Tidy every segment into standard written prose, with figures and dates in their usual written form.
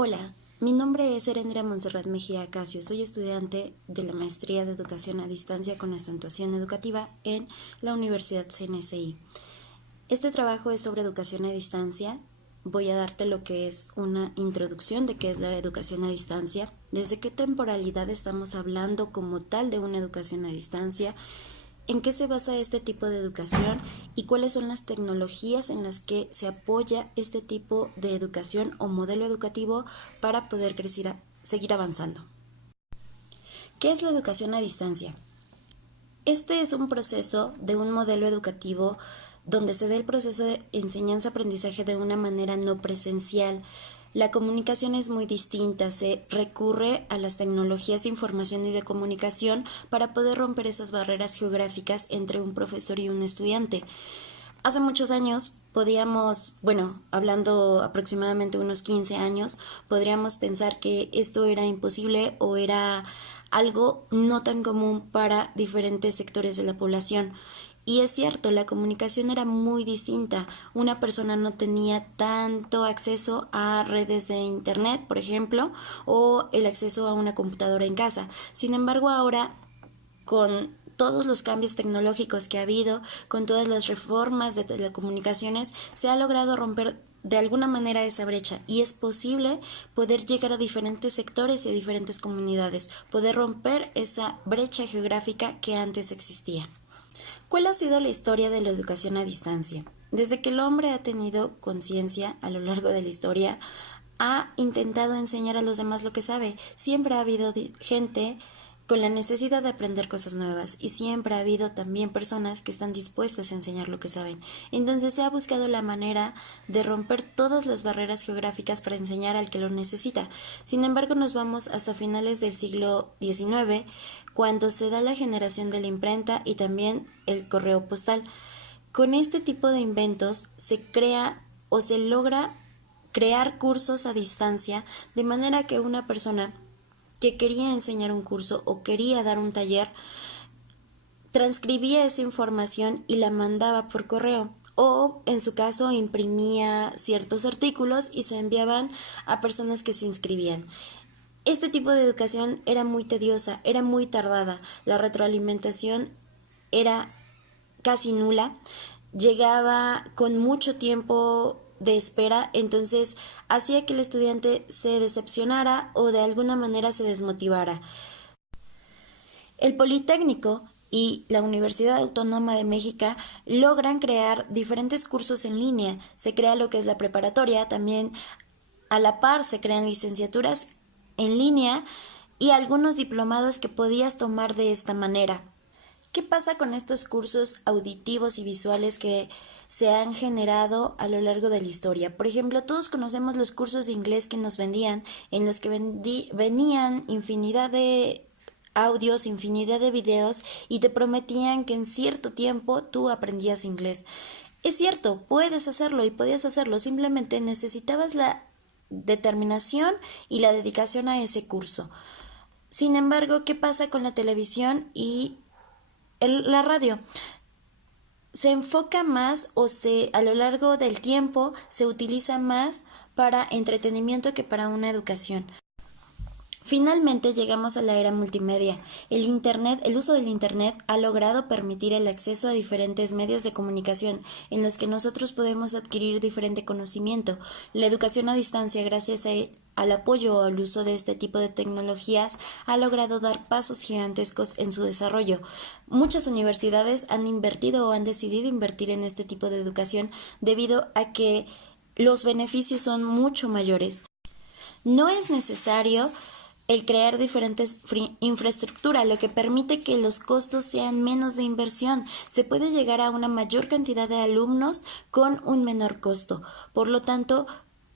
Hola, mi nombre es Erendira Montserrat Mejía Acacio. Soy estudiante de la Maestría de Educación a Distancia con Acentuación Educativa en la Universidad CNSI. Este trabajo es sobre educación a distancia. Voy a darte lo que es una introducción de qué es la educación a distancia, desde qué temporalidad estamos hablando como tal de una educación a distancia, en qué se basa este tipo de educación y cuáles son las tecnologías en las que se apoya este tipo de educación o modelo educativo para poder seguir avanzando. ¿Qué es la educación a distancia? Este es un proceso de un modelo educativo donde se da el proceso de enseñanza-aprendizaje de una manera no presencial. La comunicación es muy distinta, se recurre a las tecnologías de información y de comunicación para poder romper esas barreras geográficas entre un profesor y un estudiante. Hace muchos años hablando aproximadamente unos 15 años, podríamos pensar que esto era imposible o era algo no tan común para diferentes sectores de la población. Y es cierto, la comunicación era muy distinta. Una persona no tenía tanto acceso a redes de internet, por ejemplo, o el acceso a una computadora en casa. Sin embargo, ahora con todos los cambios tecnológicos que ha habido, con todas las reformas de telecomunicaciones, se ha logrado romper de alguna manera esa brecha y es posible poder llegar a diferentes sectores y a diferentes comunidades, poder romper esa brecha geográfica que antes existía. ¿Cuál ha sido la historia de la educación a distancia? Desde que el hombre ha tenido conciencia a lo largo de la historia, ha intentado enseñar a los demás lo que sabe. Siempre ha habido gente con la necesidad de aprender cosas nuevas y siempre ha habido también personas que están dispuestas a enseñar lo que saben. Entonces se ha buscado la manera de romper todas las barreras geográficas para enseñar al que lo necesita. Sin embargo, nos vamos hasta finales del siglo XIX, cuando se da la generación de la imprenta y también el correo postal. Con este tipo de inventos se crea o se logra crear cursos a distancia de manera que una persona que quería enseñar un curso o quería dar un taller transcribía esa información y la mandaba por correo o en su caso imprimía ciertos artículos y se enviaban a personas que se inscribían. Este tipo de educación era muy tediosa, era muy tardada, la retroalimentación era casi nula, llegaba con mucho tiempo de espera, entonces hacía que el estudiante se decepcionara o de alguna manera se desmotivara. El Politécnico y la Universidad Autónoma de México logran crear diferentes cursos en línea. Se crea lo que es la preparatoria, también a la par se crean licenciaturas en línea y algunos diplomados que podías tomar de esta manera. ¿Qué pasa con estos cursos auditivos y visuales que se han generado a lo largo de la historia? Por ejemplo, todos conocemos los cursos de inglés que nos vendían, en los que venían infinidad de audios, infinidad de videos y te prometían que en cierto tiempo tú aprendías inglés. Es cierto, puedes hacerlo y podías hacerlo, simplemente necesitabas la determinación y la dedicación a ese curso. Sin embargo, ¿qué pasa con la televisión y la radio? Se enfoca más a lo largo del tiempo se utiliza más para entretenimiento que para una educación. Finalmente llegamos a la era multimedia. El uso del Internet ha logrado permitir el acceso a diferentes medios de comunicación en los que nosotros podemos adquirir diferente conocimiento. La educación a distancia, gracias al apoyo o al uso de este tipo de tecnologías, ha logrado dar pasos gigantescos en su desarrollo. Muchas universidades han invertido o han decidido invertir en este tipo de educación debido a que los beneficios son mucho mayores. No es necesario el crear diferentes infraestructura, lo que permite que los costos sean menos de inversión. Se puede llegar a una mayor cantidad de alumnos con un menor costo. Por lo tanto,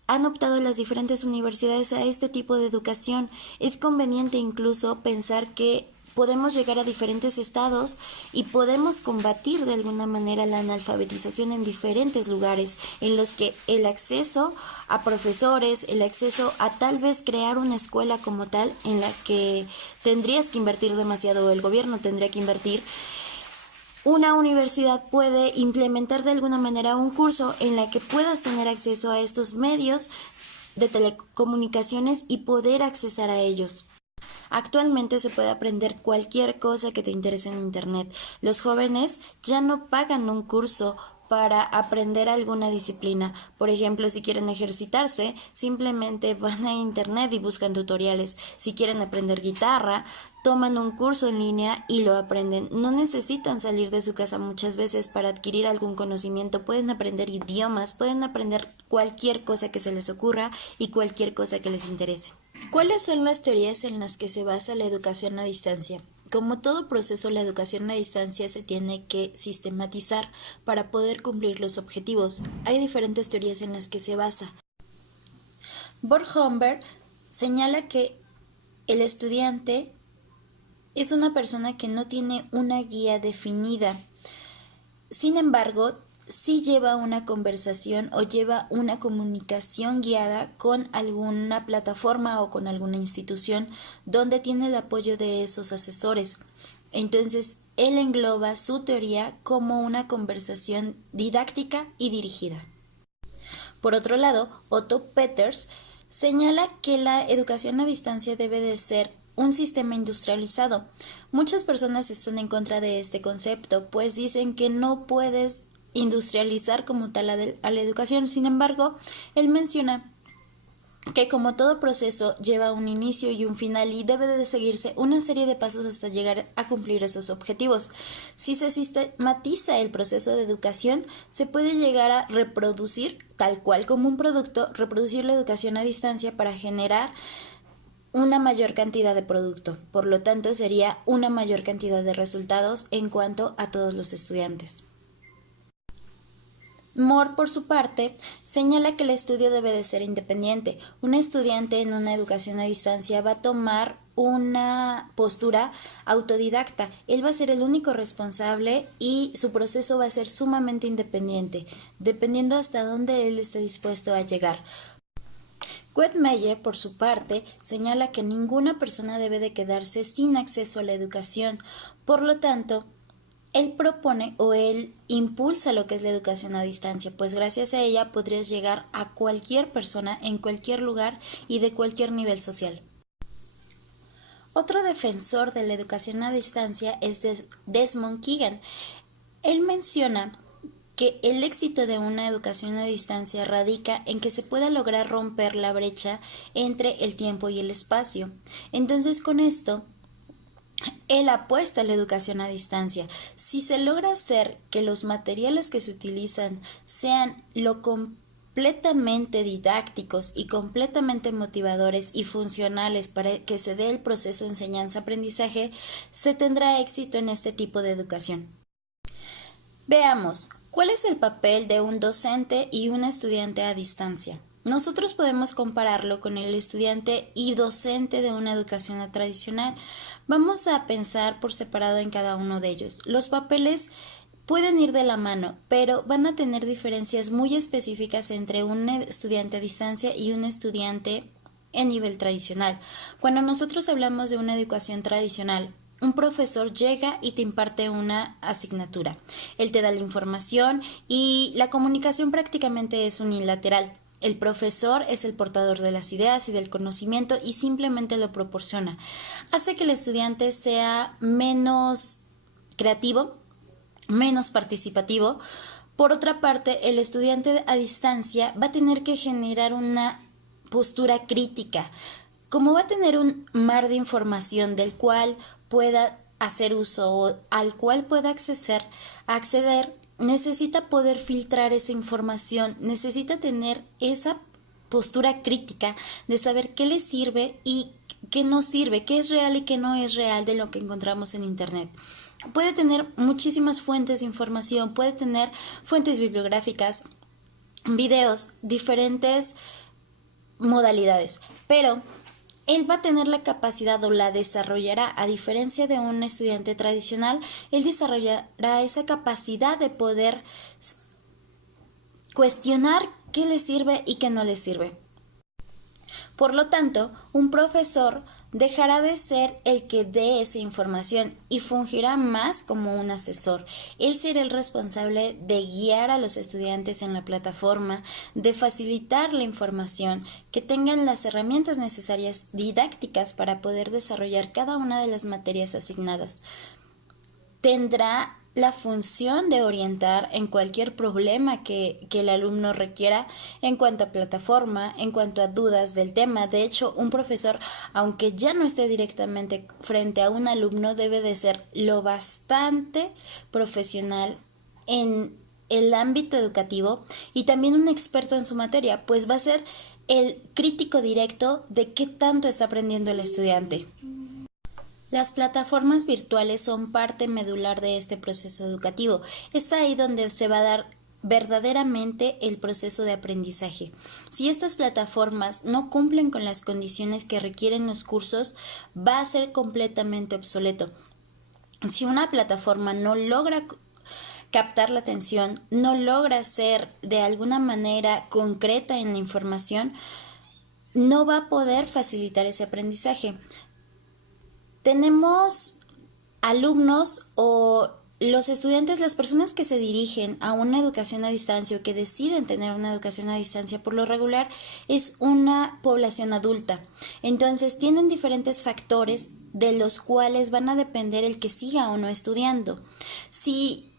han optado las diferentes universidades a este tipo de educación. Es conveniente incluso pensar que podemos llegar a diferentes estados y podemos combatir de alguna manera la analfabetización en diferentes lugares en los que el acceso a profesores, el acceso a tal vez crear una escuela como tal en la que tendrías que invertir demasiado o el gobierno tendría que invertir. Una universidad puede implementar de alguna manera un curso en la que puedas tener acceso a estos medios de telecomunicaciones y poder accesar a ellos. Actualmente se puede aprender cualquier cosa que te interese en Internet. Los jóvenes ya no pagan un curso para aprender alguna disciplina. Por ejemplo, si quieren ejercitarse, simplemente van a Internet y buscan tutoriales. Si quieren aprender guitarra, toman un curso en línea y lo aprenden. No necesitan salir de su casa muchas veces para adquirir algún conocimiento. Pueden aprender idiomas, pueden aprender cualquier cosa que se les ocurra y cualquier cosa que les interese. ¿Cuáles son las teorías en las que se basa la educación a distancia? Como todo proceso, la educación a distancia se tiene que sistematizar para poder cumplir los objetivos. Hay diferentes teorías en las que se basa. Bornholm señala que el estudiante es una persona que no tiene una guía definida. Sin embargo, sí lleva una conversación o lleva una comunicación guiada con alguna plataforma o con alguna institución donde tiene el apoyo de esos asesores. Entonces, él engloba su teoría como una conversación didáctica y dirigida. Por otro lado, Otto Peters señala que la educación a distancia debe de ser un sistema industrializado. Muchas personas están en contra de este concepto, pues dicen que no puedes industrializar como tal a la educación. Sin embargo, él menciona que como todo proceso lleva un inicio y un final y debe de seguirse una serie de pasos hasta llegar a cumplir esos objetivos. Si se sistematiza el proceso de educación, se puede llegar a reproducir, tal cual como un producto, reproducir la educación a distancia para generar una mayor cantidad de producto. Por lo tanto, sería una mayor cantidad de resultados en cuanto a todos los estudiantes. Moore, por su parte, señala que el estudio debe de ser independiente. Un estudiante en una educación a distancia va a tomar una postura autodidacta. Él va a ser el único responsable y su proceso va a ser sumamente independiente, dependiendo hasta dónde él esté dispuesto a llegar. Wettmeyer, por su parte, señala que ninguna persona debe de quedarse sin acceso a la educación. Por lo tanto, él propone o él impulsa lo que es la educación a distancia, pues gracias a ella podrías llegar a cualquier persona en cualquier lugar y de cualquier nivel social. Otro defensor de la educación a distancia es Desmond Keegan. Él menciona que el éxito de una educación a distancia radica en que se pueda lograr romper la brecha entre el tiempo y el espacio. Entonces, con esto, él apuesta a la educación a distancia. Si se logra hacer que los materiales que se utilizan sean lo completamente didácticos y completamente motivadores y funcionales para que se dé el proceso de enseñanza-aprendizaje, se tendrá éxito en este tipo de educación. Veamos, ¿cuál es el papel de un docente y un estudiante a distancia? Nosotros podemos compararlo con el estudiante y docente de una educación tradicional. Vamos a pensar por separado en cada uno de ellos. Los papeles pueden ir de la mano, pero van a tener diferencias muy específicas entre un estudiante a distancia y un estudiante en nivel tradicional. Cuando nosotros hablamos de una educación tradicional, un profesor llega y te imparte una asignatura. Él te da la información y la comunicación prácticamente es unilateral. El profesor es el portador de las ideas y del conocimiento y simplemente lo proporciona. Hace que el estudiante sea menos creativo, menos participativo. Por otra parte, el estudiante a distancia va a tener que generar una postura crítica. Como va a tener un mar de información del cual pueda hacer uso o al cual pueda acceder, necesita poder filtrar esa información, necesita tener esa postura crítica de saber qué le sirve y qué no sirve, qué es real y qué no es real de lo que encontramos en Internet. Puede tener muchísimas fuentes de información, puede tener fuentes bibliográficas, videos, diferentes modalidades, pero él va a tener la capacidad o la desarrollará, a diferencia de un estudiante tradicional, él desarrollará esa capacidad de poder cuestionar qué le sirve y qué no le sirve. Por lo tanto, un profesor dejará de ser el que dé esa información y fungirá más como un asesor. Él será el responsable de guiar a los estudiantes en la plataforma, de facilitar la información, que tengan las herramientas necesarias didácticas para poder desarrollar cada una de las materias asignadas. Tendrá la función de orientar en cualquier problema que el alumno requiera en cuanto a plataforma, en cuanto a dudas del tema. De hecho, un profesor, aunque ya no esté directamente frente a un alumno, debe de ser lo bastante profesional en el ámbito educativo y también un experto en su materia, pues va a ser el crítico directo de qué tanto está aprendiendo el estudiante. Las plataformas virtuales son parte medular de este proceso educativo. Es ahí donde se va a dar verdaderamente el proceso de aprendizaje. Si estas plataformas no cumplen con las condiciones que requieren los cursos, va a ser completamente obsoleto. Si una plataforma no logra captar la atención, no logra ser de alguna manera concreta en la información, no va a poder facilitar ese aprendizaje. Tenemos alumnos o los estudiantes, las personas que se dirigen a una educación a distancia o que deciden tener una educación a distancia, por lo regular es una población adulta. Entonces tienen diferentes factores de los cuales van a depender el que siga o no estudiando. Si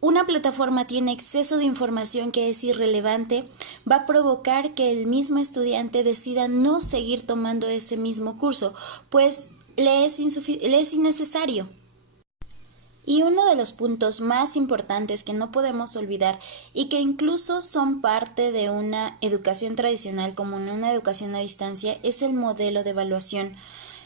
una plataforma tiene exceso de información que es irrelevante, va a provocar que el mismo estudiante decida no seguir tomando ese mismo curso, pues le es innecesario. Y uno de los puntos más importantes que no podemos olvidar y que incluso son parte de una educación tradicional como en una educación a distancia es el modelo de evaluación.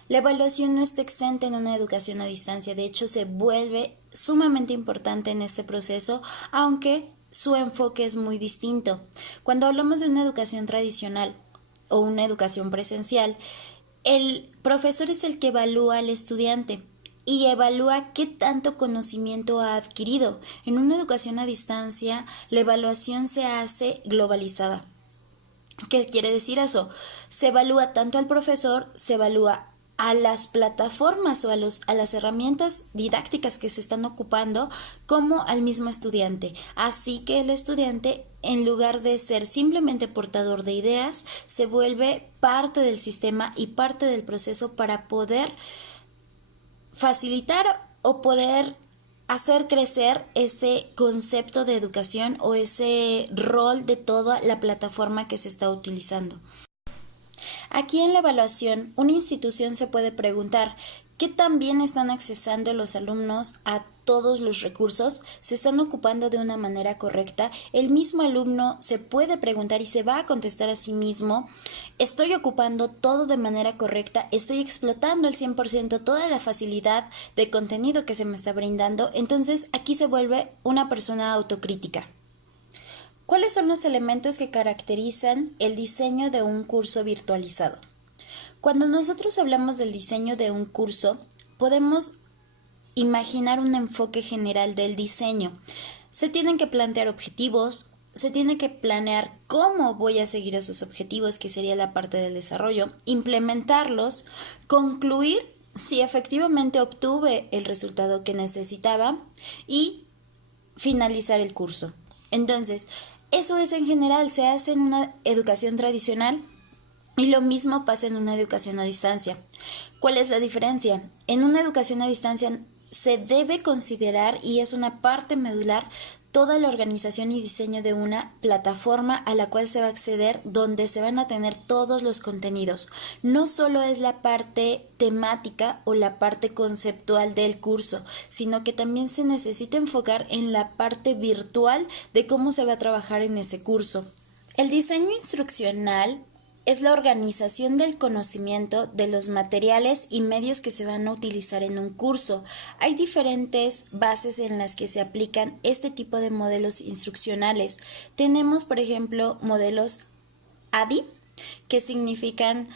La evaluación no está exenta en una educación a distancia, de hecho se vuelve sumamente importante en este proceso, aunque su enfoque es muy distinto. Cuando hablamos de una educación tradicional o una educación presencial, el profesor es el que evalúa al estudiante y evalúa qué tanto conocimiento ha adquirido. En una educación a distancia, la evaluación se hace globalizada. ¿Qué quiere decir eso? Se evalúa tanto al profesor, se evalúa a las plataformas o a las herramientas didácticas que se están ocupando como al mismo estudiante. Así que el estudiante, en lugar de ser simplemente portador de ideas, se vuelve parte del sistema y parte del proceso para poder facilitar o poder hacer crecer ese concepto de educación o ese rol de toda la plataforma que se está utilizando. Aquí en la evaluación, una institución se puede preguntar ¿qué tan bien están accesando los alumnos a todos los recursos? ¿Se están ocupando de una manera correcta? El mismo alumno se puede preguntar y se va a contestar a sí mismo ¿estoy ocupando todo de manera correcta? ¿Estoy explotando al 100% toda la facilidad de contenido que se me está brindando? Entonces aquí se vuelve una persona autocrítica. ¿Cuáles son los elementos que caracterizan el diseño de un curso virtualizado? Cuando nosotros hablamos del diseño de un curso, podemos imaginar un enfoque general del diseño. Se tienen que plantear objetivos, se tiene que planear cómo voy a seguir esos objetivos, que sería la parte del desarrollo, implementarlos, concluir si efectivamente obtuve el resultado que necesitaba y finalizar el curso. Entonces, eso es en general, se hace en una educación tradicional y lo mismo pasa en una educación a distancia. ¿Cuál es la diferencia? En una educación a distancia se debe considerar, y es una parte medular, toda la organización y diseño de una plataforma a la cual se va a acceder, donde se van a tener todos los contenidos. No solo es la parte temática o la parte conceptual del curso, sino que también se necesita enfocar en la parte virtual de cómo se va a trabajar en ese curso. El diseño instruccional es la organización del conocimiento de los materiales y medios que se van a utilizar en un curso. Hay diferentes bases en las que se aplican este tipo de modelos instruccionales. Tenemos, por ejemplo, modelos ADI, que significan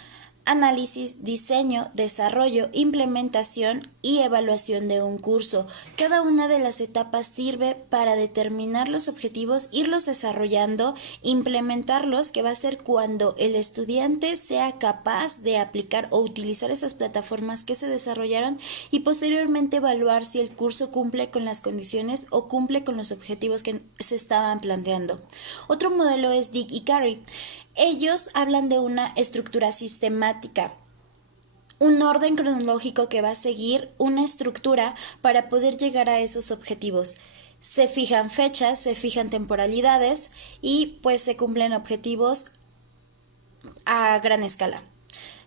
análisis, diseño, desarrollo, implementación y evaluación de un curso. Cada una de las etapas sirve para determinar los objetivos, irlos desarrollando, implementarlos, que va a ser cuando el estudiante sea capaz de aplicar o utilizar esas plataformas que se desarrollaron, y posteriormente evaluar si el curso cumple con las condiciones o cumple con los objetivos que se estaban planteando. Otro modelo es Dick y Carey. Ellos hablan de una estructura sistemática, un orden cronológico que va a seguir una estructura para poder llegar a esos objetivos. Se fijan fechas, se fijan temporalidades y pues se cumplen objetivos a gran escala.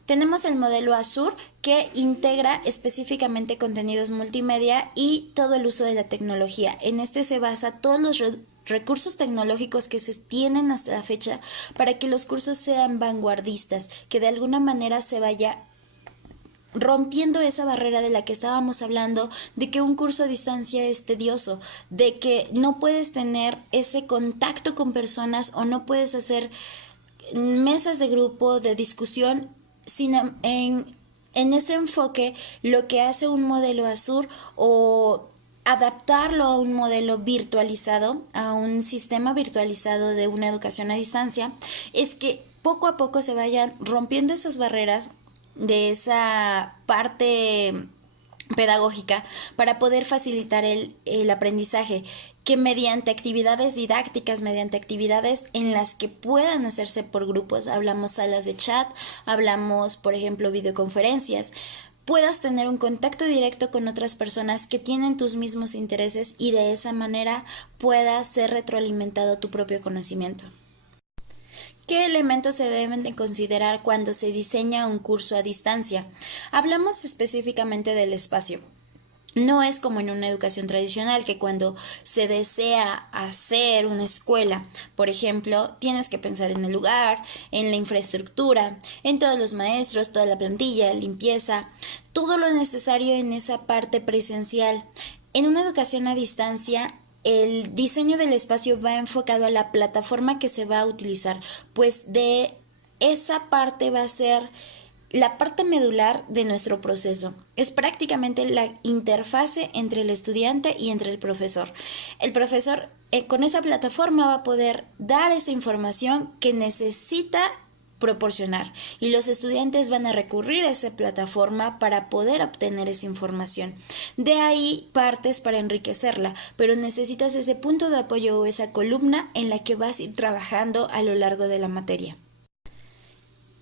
Tenemos el modelo Azure, que integra específicamente contenidos multimedia y todo el uso de la tecnología. En este se basa todos los recursos tecnológicos que se tienen hasta la fecha para que los cursos sean vanguardistas, que de alguna manera se vaya rompiendo esa barrera de la que estábamos hablando, de que un curso a distancia es tedioso, de que no puedes tener ese contacto con personas o no puedes hacer mesas de grupo, de discusión, en ese enfoque. Lo que hace un modelo Azure, o adaptarlo a un modelo virtualizado, a un sistema virtualizado de una educación a distancia, es que poco a poco se vayan rompiendo esas barreras de esa parte pedagógica para poder facilitar el aprendizaje, que mediante actividades didácticas, mediante actividades en las que puedan hacerse por grupos, hablamos salas de chat, hablamos por ejemplo videoconferencias, puedas tener un contacto directo con otras personas que tienen tus mismos intereses, y de esa manera pueda ser retroalimentado tu propio conocimiento. ¿Qué elementos se deben de considerar cuando se diseña un curso a distancia? Hablamos específicamente del espacio. No es como en una educación tradicional, que cuando se desea hacer una escuela, por ejemplo, tienes que pensar en el lugar, en la infraestructura, en todos los maestros, toda la plantilla, limpieza, todo lo necesario en esa parte presencial. En una educación a distancia, el diseño del espacio va enfocado a la plataforma que se va a utilizar, pues de esa parte va a ser la parte medular de nuestro proceso. Es prácticamente la interfase entre el estudiante y entre el profesor. El profesor con esa plataforma va a poder dar esa información que necesita proporcionar, y los estudiantes van a recurrir a esa plataforma para poder obtener esa información. De ahí partes para enriquecerla, pero necesitas ese punto de apoyo o esa columna en la que vas a ir trabajando a lo largo de la materia.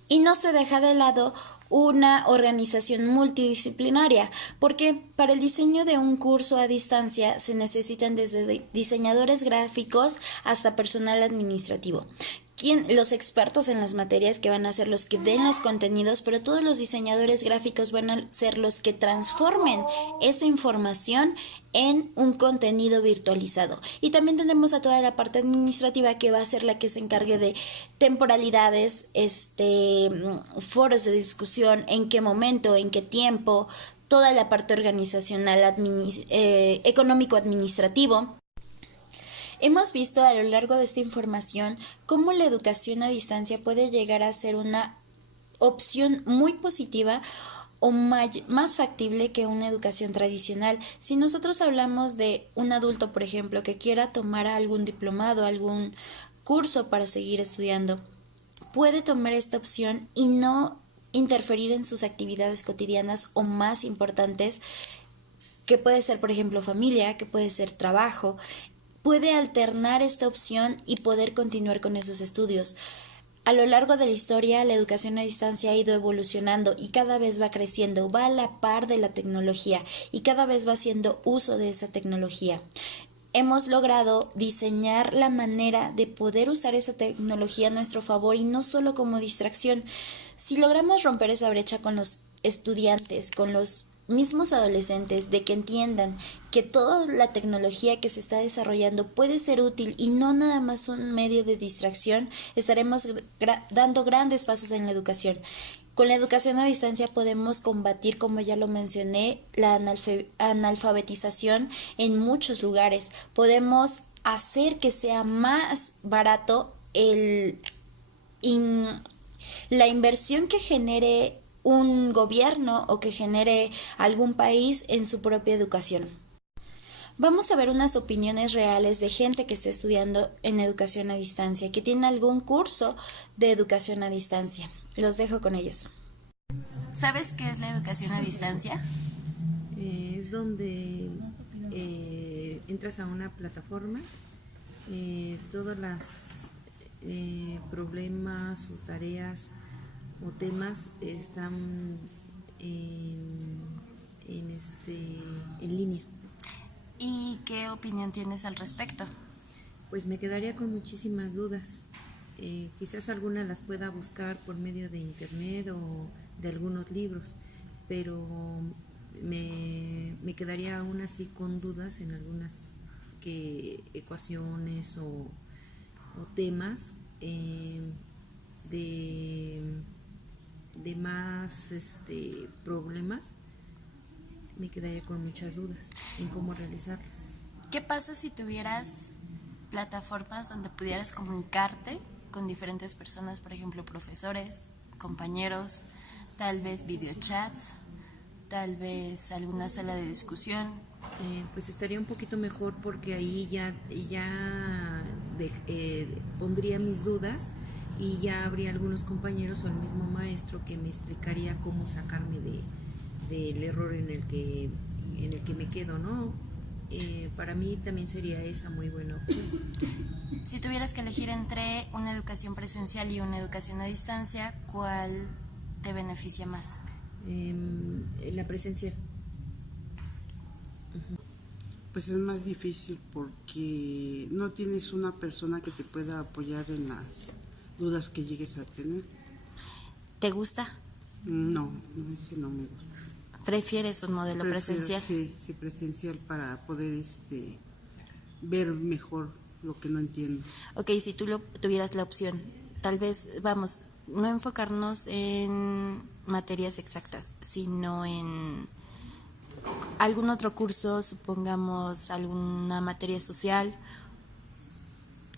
Y no se deja de lado una organización multidisciplinaria, porque para el diseño de un curso a distancia se necesitan desde diseñadores gráficos hasta personal administrativo. Los expertos en las materias, que van a ser los que den los contenidos, pero todos los diseñadores gráficos van a ser los que transformen esa información en un contenido virtualizado. Y también tenemos a toda la parte administrativa, que va a ser la que se encargue de temporalidades, foros de discusión, en qué momento, en qué tiempo, toda la parte organizacional, económico-administrativo. Hemos visto a lo largo de esta información cómo la educación a distancia puede llegar a ser una opción muy positiva o más factible que una educación tradicional. Si nosotros hablamos de un adulto, por ejemplo, que quiera tomar algún diplomado, algún curso para seguir estudiando, puede tomar esta opción y no interferir en sus actividades cotidianas o más importantes, que puede ser, por ejemplo, familia, que puede ser trabajo. Puede alternar esta opción y poder continuar con esos estudios. A lo largo de la historia, la educación a distancia ha ido evolucionando y cada vez va creciendo, va a la par de la tecnología y cada vez va haciendo uso de esa tecnología. Hemos logrado diseñar la manera de poder usar esa tecnología a nuestro favor y no solo como distracción. Si logramos romper esa brecha con los estudiantes, con los mismos adolescentes, de que entiendan que toda la tecnología que se está desarrollando puede ser útil y no nada más un medio de distracción, estaremos dando grandes pasos en la educación. Con la educación a distancia podemos combatir, como ya lo mencioné, la analfabetización en muchos lugares. Podemos hacer que sea más barato el La inversión que genere un gobierno o que genere algún país en su propia educación. Vamos a ver unas opiniones reales de gente que está estudiando en educación a distancia, que tiene algún curso de educación a distancia. Los dejo con ellos. ¿Sabes qué es la educación a distancia? Es donde entras a una plataforma, todas las problemas o tareas o temas están en línea. ¿Y qué opinión tienes al respecto? Pues me quedaría con muchísimas dudas. Quizás algunas las pueda buscar por medio de internet o de algunos libros, pero me quedaría aún así con dudas en algunas ecuaciones o temas de, de más problemas. Me quedaría con muchas dudas en cómo realizarlos. ¿Qué pasa si tuvieras plataformas donde pudieras comunicarte con diferentes personas, por ejemplo, profesores, compañeros, tal vez videochats, tal vez alguna sala de discusión? Pues estaría un poquito mejor porque ahí pondría mis dudas y ya habría algunos compañeros o el mismo maestro que me explicaría cómo sacarme del error en el que me quedo, ¿no? Para mí también sería esa muy buena opción. Si tuvieras que elegir entre una educación presencial y una educación a distancia, ¿cuál te beneficia más? La presencial. Pues es más difícil porque no tienes una persona que te pueda apoyar en las dudas que llegues a tener. ¿Te gusta? No, ese no me gusta. ¿Prefieres un modelo presencial? Sí, presencial para poder ver mejor lo que no entiendo. Ok, si tú tuvieras la opción, tal vez, vamos, no enfocarnos en materias exactas, sino en algún otro curso, supongamos alguna materia social.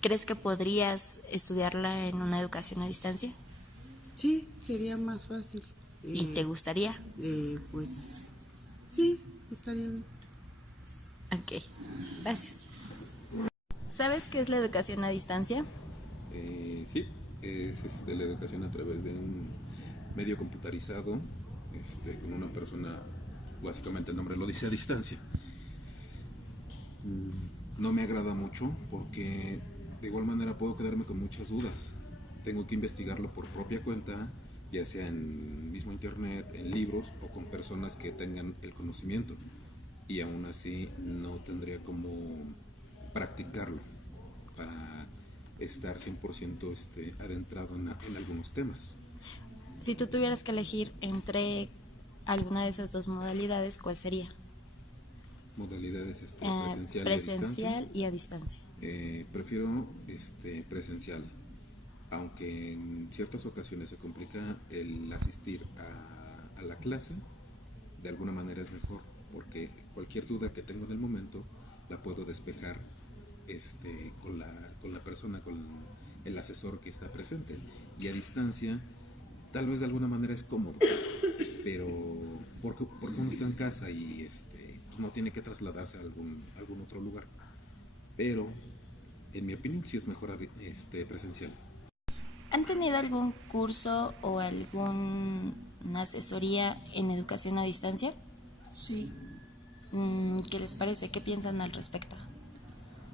¿Crees que podrías estudiarla en una educación a distancia? Sí, sería más fácil. ¿Y te gustaría? Pues sí, estaría bien. Ok, gracias. ¿Sabes qué es la educación a distancia? Sí, es la educación a través de un medio computarizado, con una persona, básicamente el nombre lo dice, a distancia. No me agrada mucho porque de igual manera puedo quedarme con muchas dudas. Tengo que investigarlo por propia cuenta, ya sea en mismo internet, en libros o con personas que tengan el conocimiento. Y aún así no tendría como practicarlo para estar 100% adentrado en algunos temas. Si tú tuvieras que elegir entre alguna de esas dos modalidades, ¿cuál sería? Modalidades Presencial y a distancia. Prefiero presencial, aunque en ciertas ocasiones se complica el asistir a la clase. De alguna manera es mejor porque cualquier duda que tengo en el momento la puedo despejar con la persona, con el asesor que está presente. Y a distancia tal vez de alguna manera es cómodo, pero porque uno está en casa y pues no tiene que trasladarse a algún otro lugar. Pero en mi opinión sí es mejor presencial. ¿Han tenido algún curso o alguna asesoría en educación a distancia? Sí, ¿Qué les parece? ¿Qué piensan al respecto?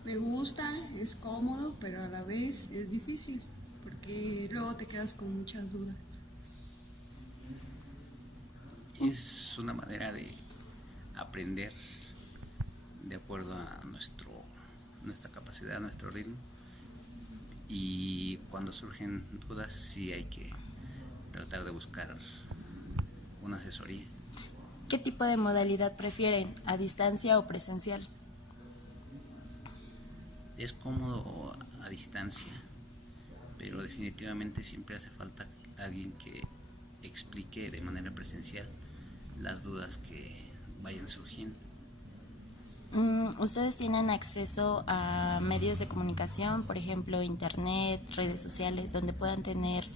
me gusta, es cómodo, pero a la vez es difícil, porque luego te quedas con muchas dudas. Es una manera de aprender de acuerdo a nuestra capacidad, nuestro ritmo. Y cuando surgen dudas sí hay que tratar de buscar una asesoría. ¿Qué tipo de modalidad prefieren, a distancia o presencial? Es cómodo a distancia, pero definitivamente siempre hace falta alguien que explique de manera presencial las dudas que vayan surgiendo. ¿Ustedes tienen acceso a medios de comunicación, por ejemplo, internet, redes sociales, donde puedan tener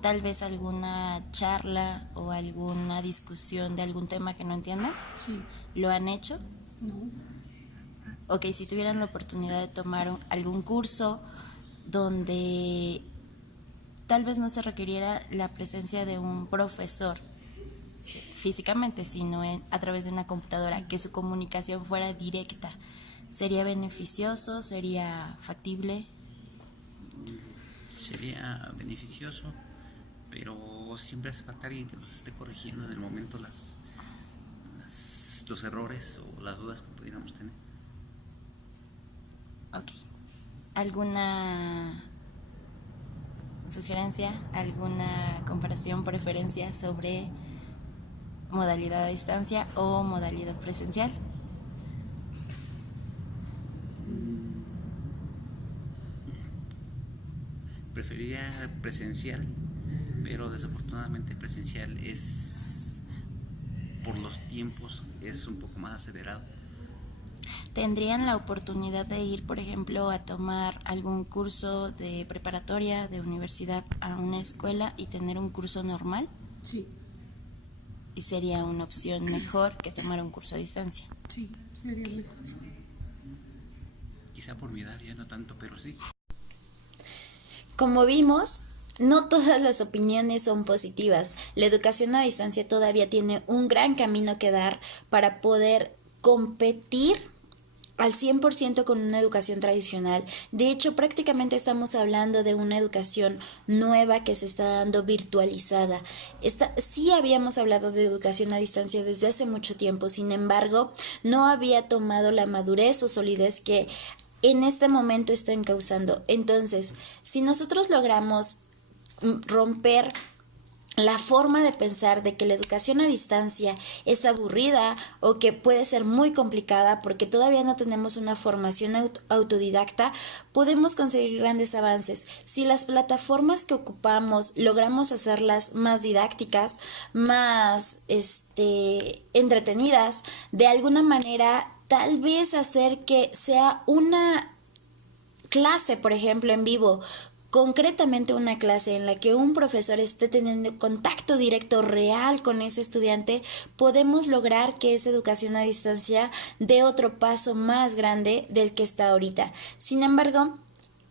tal vez alguna charla o alguna discusión de algún tema que no entiendan? Sí, ¿Lo han hecho? no, Ok, si tuvieran la oportunidad de tomar algún curso donde tal vez no se requiriera la presencia de un profesor físicamente, sino a través de una computadora, que su comunicación fuera directa, ¿sería beneficioso? ¿Sería factible? Sería beneficioso, pero siempre hace falta alguien que nos esté corrigiendo en el momento los errores o las dudas que pudiéramos tener. Ok. ¿Alguna sugerencia, alguna comparación, preferencia sobre modalidad a distancia o modalidad presencial? Preferiría presencial, pero desafortunadamente presencial es, por los tiempos, es un poco más acelerado. ¿Tendrían la oportunidad de ir, por ejemplo, a tomar algún curso de preparatoria, de universidad, a una escuela y tener un curso normal? sí, Y sería una opción mejor que tomar un curso a distancia. sí, sería mejor. Quizá por mi edad ya no tanto, pero sí. Como vimos, no todas las opiniones son positivas. La educación a distancia todavía tiene un gran camino que dar para poder competir al 100% con una educación tradicional. De hecho, prácticamente estamos hablando de una educación nueva que se está dando virtualizada. Sí habíamos hablado de educación a distancia desde hace mucho tiempo, sin embargo, no había tomado la madurez o solidez que en este momento está encauzando. Entonces, si nosotros logramos romper la forma de pensar de que la educación a distancia es aburrida o que puede ser muy complicada porque todavía no tenemos una formación autodidacta, podemos conseguir grandes avances. Si las plataformas que ocupamos logramos hacerlas más didácticas, más entretenidas, de alguna manera tal vez hacer que sea una clase, por ejemplo, en vivo, concretamente una clase en la que un profesor esté teniendo contacto directo real con ese estudiante, podemos lograr que esa educación a distancia dé otro paso más grande del que está ahorita. Sin embargo,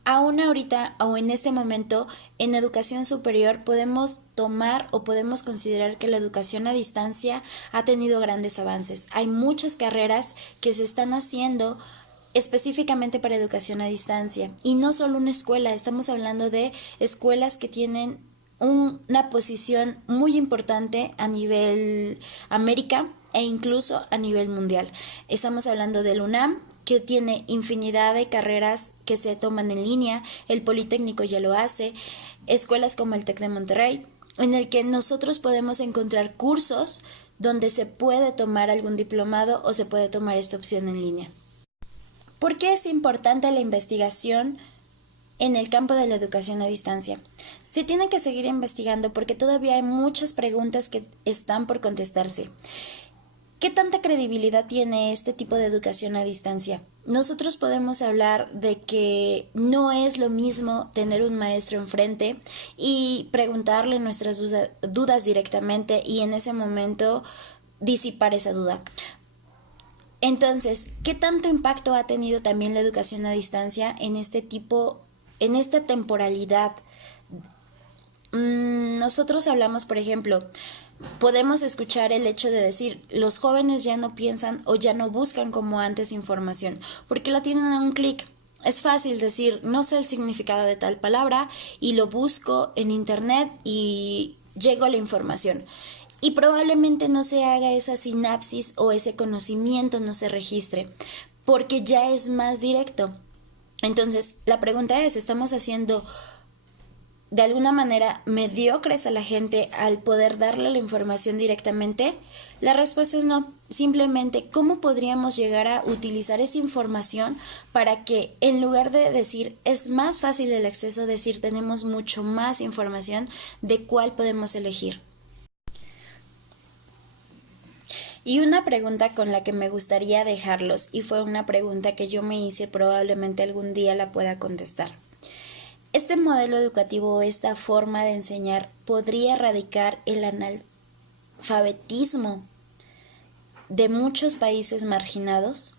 aún ahorita o en este momento en educación superior podemos tomar o podemos considerar que la educación a distancia ha tenido grandes avances. Hay muchas carreras que se están haciendo específicamente para educación a distancia y no solo una escuela, estamos hablando de escuelas que tienen una posición muy importante a nivel América e incluso a nivel mundial. Estamos hablando del UNAM, que tiene infinidad de carreras que se toman en línea, el Politécnico ya lo hace, escuelas como el TEC de Monterrey, en el que nosotros podemos encontrar cursos donde se puede tomar algún diplomado o se puede tomar esta opción en línea. ¿Por qué es importante la investigación en el campo de la educación a distancia? Se tiene que seguir investigando porque todavía hay muchas preguntas que están por contestarse. ¿Qué tanta credibilidad tiene este tipo de educación a distancia? Nosotros podemos hablar de que no es lo mismo tener un maestro enfrente y preguntarle nuestras dudas directamente y en ese momento disipar esa duda. Entonces, ¿qué tanto impacto ha tenido también la educación a distancia en en esta temporalidad? Nosotros hablamos, por ejemplo, podemos escuchar el hecho de decir, los jóvenes ya no piensan o ya no buscan como antes información, porque la tienen a un clic. Es fácil decir, no sé el significado de tal palabra y lo busco en internet y llego a la información. Y probablemente no se haga esa sinapsis o ese conocimiento no se registre, porque ya es más directo. Entonces, la pregunta es, ¿estamos haciendo de alguna manera mediocres a la gente al poder darle la información directamente? La respuesta es no. Simplemente, ¿cómo podríamos llegar a utilizar esa información para que en lugar de decir es más fácil el acceso, decir tenemos mucho más información de cuál podemos elegir? Y una pregunta con la que me gustaría dejarlos, y fue una pregunta que yo me hice, probablemente algún día la pueda contestar. Este modelo educativo o esta forma de enseñar podría erradicar el analfabetismo de muchos países marginados.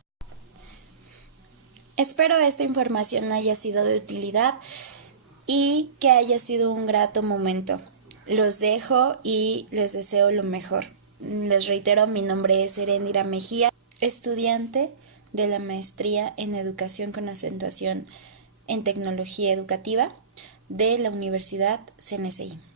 Espero esta información haya sido de utilidad y que haya sido un grato momento. Los dejo y les deseo lo mejor. Les reitero, mi nombre es Erendira Mejía, estudiante de la maestría en Educación con acentuación en Tecnología Educativa de la Universidad CNSI.